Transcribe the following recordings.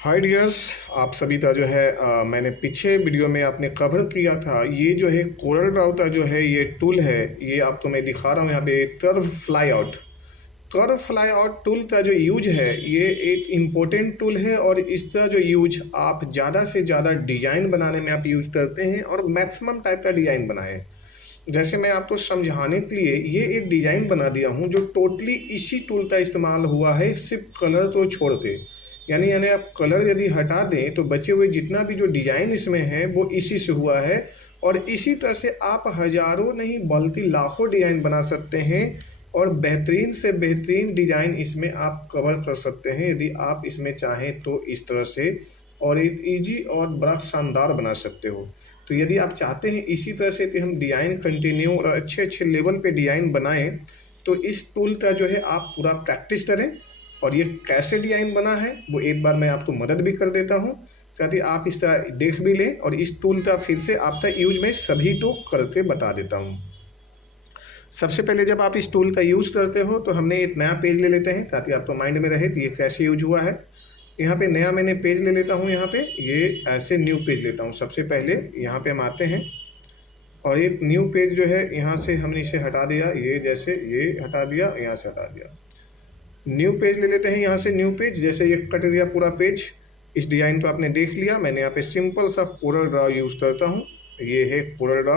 हाय dears. आप सभी का जो है मैंने पीछे वीडियो में आपने कवर किया था। ये जो है कोरल ड्राव का जो है ये टूल है। ये आपको मैं दिखा रहा हूँ यहाँ पे curve fly out. Curve fly out tool का जो यूज है ये एक इम्पोर्टेंट टूल है और इसका जो यूज आप ज़्यादा से ज़्यादा डिजाइन बनाने में आप यूज करते हैं और मैक्सिमम टाइप का डिजाइन बनाए। जैसे मैं आपको समझाने के लिए ये एक डिजाइन बना दिया हूँ जो टोटली इसी टूल का इस्तेमाल हुआ है, सिर्फ कलर को छोड़ के। यानी यानी आप कलर यदि हटा दें तो बचे हुए जितना भी जो डिजाइन इसमें है वो इसी से हुआ है। और इसी तरह से आप हजारों नहीं बल्कि लाखों डिजाइन बना सकते हैं और बेहतरीन से बेहतरीन डिजाइन इसमें आप कवर कर सकते हैं यदि आप इसमें चाहें तो इस तरह से। और एक इजी और बड़ा शानदार बना सकते हो। तो यदि आप चाहते हैं इसी तरह से कि हम डिजाइन कंटिन्यू और अच्छे अच्छे लेवल पे डिजाइन बनाएं तो इस टूल का जो है आप पूरा प्रैक्टिस करें। और ये कैसे डिजाइन बना है वो एक बार मैं आपको मदद भी कर देता हूँ ताकि आप इसका देख भी लें। और इस टूल का फिर से आपका यूज मैं सभी को करके बता देता हूँ। सबसे पहले जब आप इस टूल का यूज़ करते हो तो हमने एक नया पेज ले लेते हैं ताकि आपको माइंड में रहे कि ये कैसे यूज हुआ है। यहाँ पे नया मैंने पेज ले लेता हूँ। यहाँ पे ये ऐसे न्यू पेज लेता हूँ। सबसे पहले यहाँ पे हम आते हैं और एक न्यू पेज जो है यहाँ से हमने इसे हटा दिया। ये जैसे ये हटा दिया, यहाँ से हटा दिया। न्यू पेज ले लेते हैं। यहाँ से न्यू पेज जैसे ये कट दिया पूरा पेज। इस डिजाइन को आपने देख लिया। मैंने यहाँ पे सिंपल सा कोरल ड्रॉ यूज करता हूँ। ये है कोरल ड्रॉ,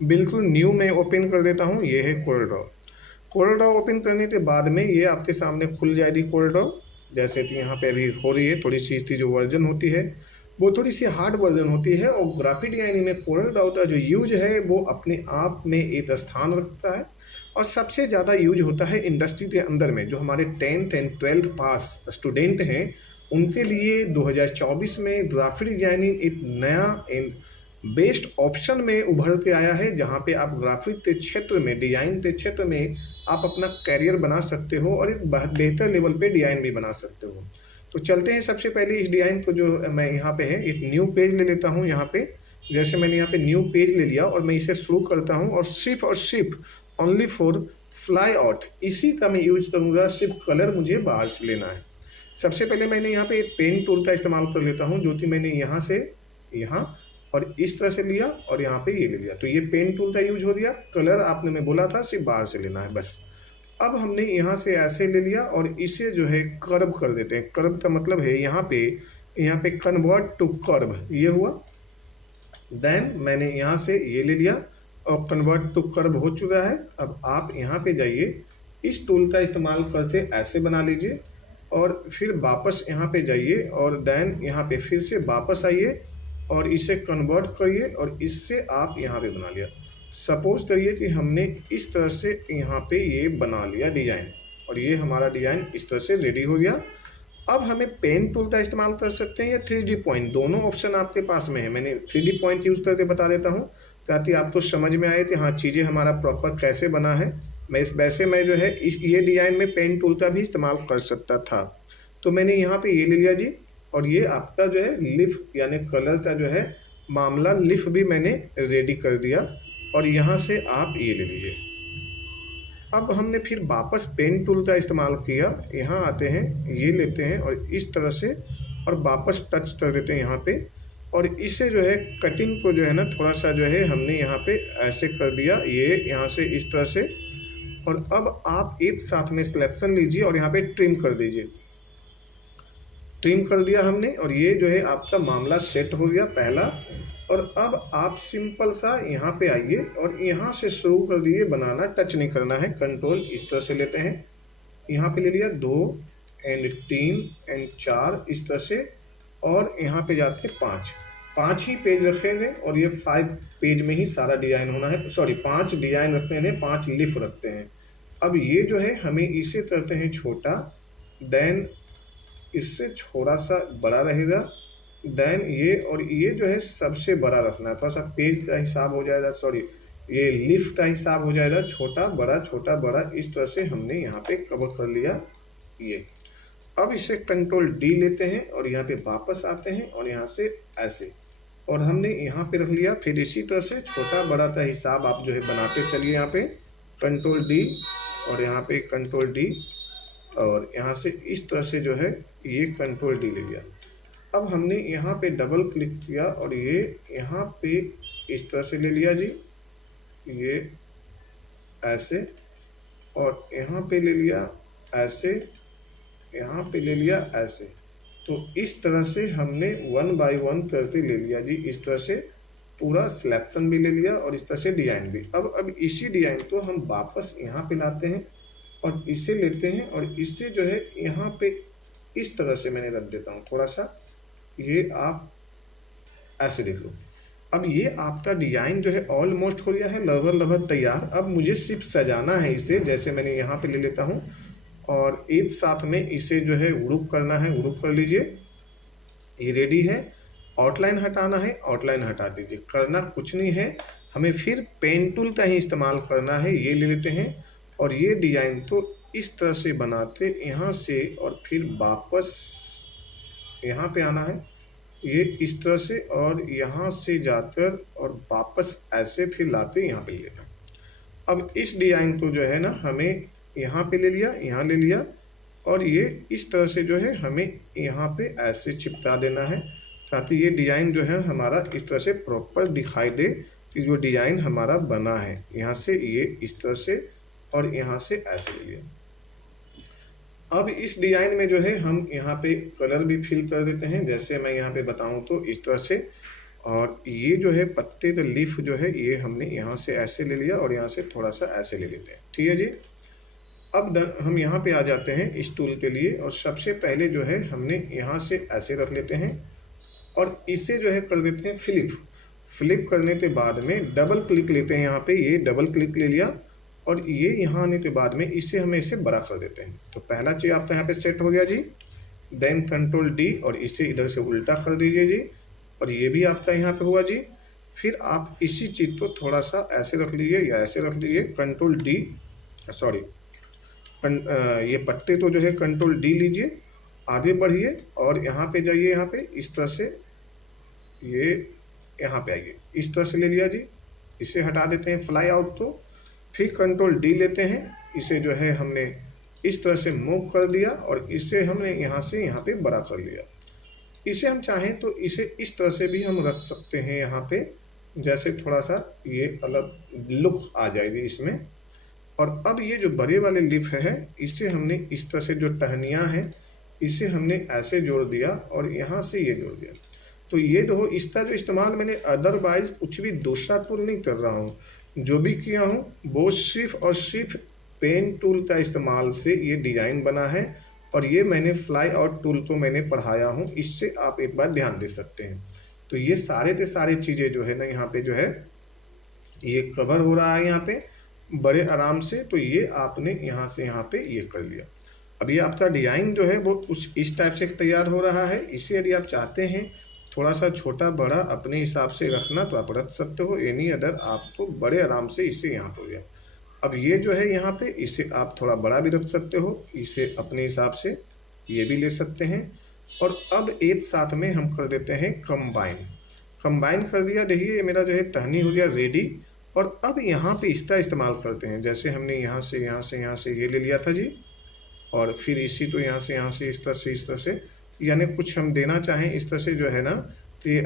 बिल्कुल न्यू में ओपन कर देता हूँ। ये है Corel Draw. Corel Draw open करने के बाद में ये आपके सामने खुल जाएगी कोरल ड्रॉ। जैसे कि यहाँ पे अभी हो रही है, थोड़ी सी इसकी जो वर्जन होती है वो थोड़ी सी हार्ड वर्जन होती है। और ग्राफिक डिजाइनिंग में कोरल ड्रॉ का जो यूज है वो अपने आप में एक स्थान रखता है और सबसे ज़्यादा यूज होता है इंडस्ट्री के अंदर में। जो हमारे 10th and 12th pass student हैं उनके लिए 2024 में ग्राफिक डिजाइनिंग एक नया एंड बेस्ट ऑप्शन में उभर के आया है, जहाँ पे आप ग्राफिक के क्षेत्र में, डिजाइन के क्षेत्र में आप अपना कैरियर बना सकते हो और एक बेहतर लेवल पे डिजाइन भी बना सकते हो। तो चलते हैं सबसे पहले इस डिजाइन को जो मैं यहाँ पे है एक न्यू पेज ले लेता हूँ। यहाँ पे जैसे मैंने यहाँ पे न्यू पेज ले लिया और मैं इसे शुरू करता हूँ और सिर्फ ओनली फॉर फ्लाई आउट इसी का मैं यूज करूँगा। सिर्फ कलर मुझे बाहर से लेना है। सबसे पहले मैंने यहाँ पे एक पेन टूल का इस्तेमाल कर लेता हूँ जो कि मैंने यहाँ से यहाँ और इस तरह से लिया और यहाँ पे ये ले लिया। तो ये पेन टूल का यूज हो गया। कलर आपने मैं बोला था सिर्फ बाहर से लेना है बस। अब हमने यहाँ से ऐसे ले लिया और इसे जो है कर्व कर देते हैं। कर्व का मतलब है यहाँ पे कन्वर्ट टू कर्व ये हुआ। देन मैंने यहाँ से ये ले लिया और कन्वर्ट टू कर्व हो चुका है। अब आप यहाँ पे जाइए, इस टूल का इस्तेमाल करके ऐसे बना लीजिए और फिर वापस यहाँ पे जाइए और देन यहाँ पे फिर से वापस आइए और इसे कन्वर्ट करिए और इससे आप यहाँ पे बना लिया। सपोज करिए कि हमने इस तरह से यहाँ पे ये बना लिया डिजाइन और ये हमारा डिजाइन इस तरह से रेडी हो गया। अब हमें पेन टूल का इस्तेमाल कर सकते हैं या 3D पॉइंट, दोनों ऑप्शन आपके पास में है। मैंने 3D पॉइंट यूज करके बता देता हूँ ताकि आपको समझ में आए कि हाँ चीज़ें हमारा प्रॉपर कैसे बना है। मैं जो है ये डिजाइन में पेन टूल का भी इस्तेमाल कर सकता था। तो मैंने यहाँ पे ये ले लिया जी। और ये आपका जो है लिफ यानी कलर का जो है मामला, लिफ भी मैंने रेडी कर दिया और यहाँ से आप ये ले लीजिए। अब हमने फिर वापस पेन टूल का इस्तेमाल किया। यहाँ आते हैं, ये लेते हैं और इस तरह से और वापस टच कर देते हैं यहाँ पे। और इसे जो है कटिंग को जो है ना थोड़ा सा जो है हमने यहाँ पे ऐसे कर दिया, ये यहाँ से इस तरह से। और अब आप एक साथ में सिलेक्शन लीजिए और यहाँ पे ट्रिम कर दीजिए। ट्रिम कर दिया हमने और ये जो है आपका मामला सेट हो गया पहला। और अब आप सिंपल सा यहाँ पे आइए और यहाँ से शुरू कर दिए बनाना। टच नहीं करना है, कंट्रोल इस तरह से लेते हैं। यहाँ पे ले लिया 2 एंड 3 एंड 4 इस तरह से। और यहाँ पे जाते हैं 5 ही पेज रखेंगे और ये 5 पेज में ही सारा डिजाइन होना है। सॉरी 5 डिजाइन रखते हैं, 5 लिफ रखते हैं। अब ये जो है हमें इसे करते हैं छोटा, देन इससे थोड़ा सा बड़ा रहेगा, देन ये और ये जो है सबसे बड़ा रखना है। थोड़ा सा पेज का हिसाब हो जाएगा, सॉरी ये लीफ का हिसाब हो जाएगा, छोटा बड़ा इस तरह से हमने यहाँ पे कवर कर लिया ये। अब इसे कंट्रोल डी लेते हैं और यहाँ पे वापस आते हैं और यहाँ से ऐसे और हमने यहाँ पे रख लिया। फिर इसी तरह से छोटा बड़ा का हिसाब आप जो है बनाते चलिए। यहाँ पे कंट्रोल डी और यहाँ पे कंट्रोल डी और यहाँ से इस तरह से जो है ये कंट्रोल डी ले लिया। अब हमने यहाँ पे डबल क्लिक किया और ये यहाँ पे इस तरह से ले लिया जी, ये ऐसे, और यहाँ पे ले लिया ऐसे, यहाँ पे ले लिया ऐसे। तो इस तरह से हमने 1 बाय 1 करके ले लिया जी, इस तरह से पूरा सिलेक्शन भी ले लिया और इस तरह से डिजाइन भी। अब इसी डिजाइन को हम वापस यहाँ पे लाते हैं और इसे लेते हैं और इससे जो है यहाँ पे इस तरह से मैंने रख देता हूँ थोड़ा सा, ये आप ऐसे देख लो। अब ये आपका डिजाइन जो है ऑलमोस्ट हो गया है, लगभग तैयार। अब मुझे सिर्फ सजाना है इसे, जैसे मैंने यहाँ पे ले लेता हूँ और एक साथ में इसे जो है ग्रुप करना है, ग्रुप कर लीजिए। ये रेडी है। आउटलाइन हटाना है, आउटलाइन हटा दीजिए। करना कुछ नहीं है, हमें फिर पेन टूल का ही इस्तेमाल करना है। ये ले लेते हैं और ये डिजाइन तो इस तरह से बनाते यहाँ से और फिर वापस यहाँ पे आना है, ये इस तरह से, और यहाँ से जाकर और वापस ऐसे फिर लाते यहाँ पे लेना। अब इस डिजाइन को जो है ना हमें यहाँ पे ले लिया, यहाँ ले लिया और ये इस तरह से जो है हमें यहाँ पे ऐसे चिपका देना है, ताकि ये डिजाइन जो है हमारा इस तरह से प्रॉपर दिखाई दे कि जो डिजाइन हमारा बना है। यहाँ से ये इस तरह से और यहाँ से ऐसे ले लिया। अब इस डिजाइन में जो है हम यहाँ पे कलर भी फिल कर देते हैं, जैसे मैं यहाँ पे बताऊँ तो इस तरह से। और ये जो है पत्ते का लीफ जो है ये हमने यहाँ से ऐसे ले लिया और यहाँ से थोड़ा सा ऐसे ले लेते हैं, ठीक है जी। अब हम यहाँ पे आ जाते हैं इस टूल के लिए और सबसे पहले जो है हमने यहाँ से ऐसे रख लेते हैं और इसे जो है कर देते हैं फ्लिप। फ्लिप करने के बाद में डबल क्लिक लेते हैं, यहाँ पे ये डबल क्लिक ले लिया और ये यहाँ आने के बाद में इसे हमें इसे बड़ा कर देते हैं। तो पहला चीज़ आपका यहाँ पे सेट हो गया जी। देन कंट्रोल डी और इसे इधर से उल्टा कर दीजिए जी, और ये भी आपका यहाँ पे हुआ जी। फिर आप इसी चीज़ को थोड़ा सा ऐसे रख लीजिए या ऐसे रख लीजिए, कंट्रोल डी, सॉरी ये पत्ते तो जो है कंट्रोल डी लीजिए, आगे बढ़िए और यहाँ पे जाइए, यहाँ पे इस तरह से ये यहाँ पे आइए, इस तरह से ले लिया जी। इसे हटा देते हैं फ्लाई आउट को, फिर कंट्रोल डी लेते हैं, इसे जो है हमने इस तरह से मूव कर दिया और इसे हमने यहाँ से यहाँ पे बड़ा कर लिया। इसे हम चाहें तो इसे इस तरह से भी हम रख सकते हैं यहाँ पे, जैसे थोड़ा सा ये अलग लुक आ जाएगी इसमें। और अब ये जो बड़े वाले लीफ है इसे हमने इस तरह से, जो टहनियाँ हैं इसे हमने ऐसे जोड़ दिया और यहाँ से ये जोड़ दिया। तो ये दो इसका जो इस्तेमाल मैंने अदरवाइज कुछ भी दूसरा टूल नहीं कर रहा हूँ, जो भी किया हूँ वो सिर्फ और सिर्फ पेन टूल का इस्तेमाल से ये डिज़ाइन बना है। और ये मैंने फ्लाई आउट टूल को मैंने पढ़ाया हूँ, इससे आप एक बार ध्यान दे सकते हैं। तो ये सारे के सारे चीज़ें जो है ना यहाँ पे जो है ये कवर हो रहा है यहाँ पे बड़े आराम से। तो ये आपने यहाँ से यहाँ पे ये कर लिया। अब ये आपका डिज़ाइन जो है वो कुछ इस टाइप से तैयार हो रहा है। इसे यदि आप चाहते हैं थोड़ा सा छोटा बड़ा अपने हिसाब से रखना तो आप रख सकते हो, एनी अदर आपको बड़े आराम से इसे यहाँ पे हो गया। अब ये जो है यहाँ पे इसे आप थोड़ा बड़ा भी रख सकते हो, इसे अपने हिसाब से ये भी ले सकते हैं। और अब एक साथ में हम कर देते हैं कंबाइन। कंबाइन कर दिया, देखिए ये मेरा जो है टहनी हो गया रेडी। और अब यहाँ पे इसका इस्तेमाल करते हैं, जैसे हमने यहाँ से यहाँ से यहाँ से ये ले लिया था जी, और फिर इसी तो यहाँ से इस तरह से, यानी कुछ हम देना चाहें इस तरह से जो है ना, तो ये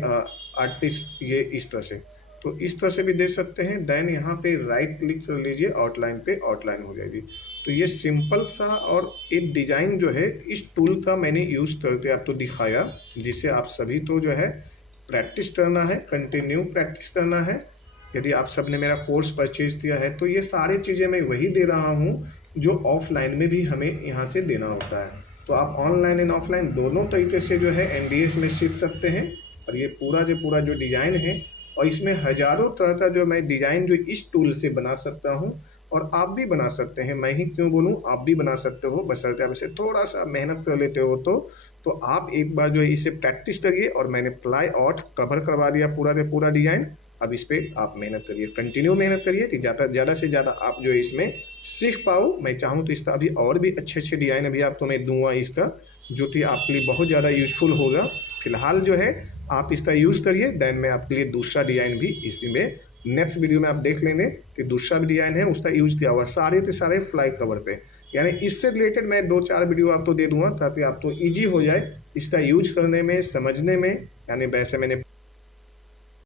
आर्टिस्ट ये इस तरह से, तो इस तरह से भी दे सकते हैं। देन यहाँ पे राइट क्लिक कर लीजिए आउटलाइन पे, आउटलाइन हो जाएगी। तो ये सिंपल सा और एक डिज़ाइन जो है इस टूल का मैंने यूज़ करके आपको दिखाया, जिसे आप सभी तो जो है प्रैक्टिस करना है, कंटिन्यू प्रैक्टिस करना है। यदि आप सब ने मेरा कोर्स परचेज किया है तो ये सारी चीज़ें मैं वही दे रहा हूँ जो ऑफलाइन में भी हमें यहाँ से देना होता है। तो आप ऑनलाइन एंड ऑफलाइन दोनों तरीके से जो है NDS में सीख सकते हैं। और ये पूरा जो डिज़ाइन है, और इसमें हज़ारों तरह का जो मैं डिज़ाइन जो इस टूल से बना सकता हूँ, और आप भी बना सकते हैं। मैं ही क्यों बोलूँ, आप भी बना सकते हो, बशर्ते आप इसे थोड़ा सा मेहनत कर लेते हो तो आप एक बार जो है इसे प्रैक्टिस करिए। और मैंने फ्लाई आउट कवर करवा दिया पूरा के पूरा डिज़ाइन। अब इस पर आप मेहनत करिए, कंटिन्यू मेहनत करिए कि ज़्यादा से ज़्यादा आप जो है इसमें सीख पाओ। मैं चाहूँ तो इसका अभी और भी अच्छे डिज़ाइन अभी आपको मैं दूंगा इसका, जो कि आपके लिए बहुत ज़्यादा यूजफुल होगा। फिलहाल जो है आप इसका यूज़ करिए, देन मैं आपके लिए दूसरा डिज़ाइन भी इसी में नेक्स्ट वीडियो में आप देख लेंगे कि दूसरा भी डिज़ाइन है उसका यूज़ किया हुआ सारे के सारे फ्लाई कवर पे। यानी इससे रिलेटेड मैं 2-4 वीडियो आपको दे दूंगा ताकि आपको ईजी हो जाए इसका यूज करने में, समझने में, यानी वैसे मैंने